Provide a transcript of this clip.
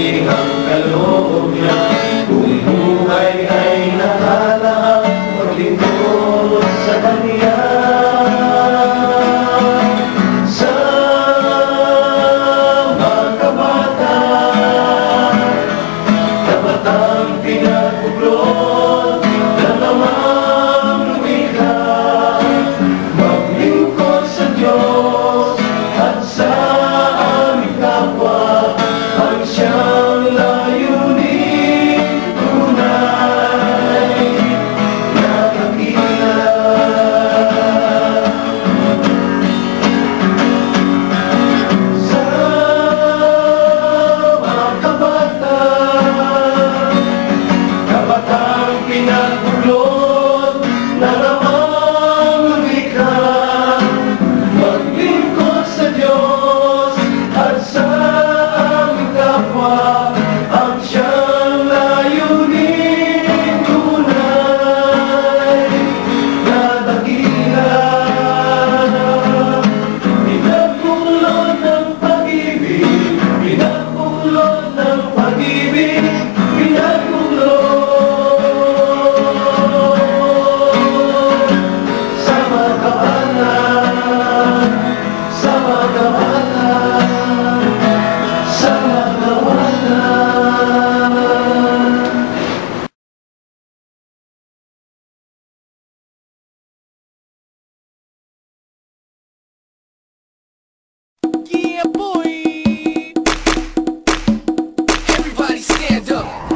mabuti ang kaloob niya. Kung buhay ay nakalaang maglingkod sa Kanya. Sa mga kabatang pinagbuklod na lamang lumikha, maglingkod sa Diyos at sa aming kapwa, ang siyang layunin tunay na dakila. Sa mga kabatang pinagbuklod na lamang lumikha, maglingkod sa Diyos at sa aming kapwa, ang siyang layunin tunay na dakila. Pinagbuklod ng pag-ibig, pinagbuklod ng pag-ibig, pinagbuklod sa mga kabataan, sa mga kabataan, sa mga kabataan. Yeah, boy. Everybody stand up.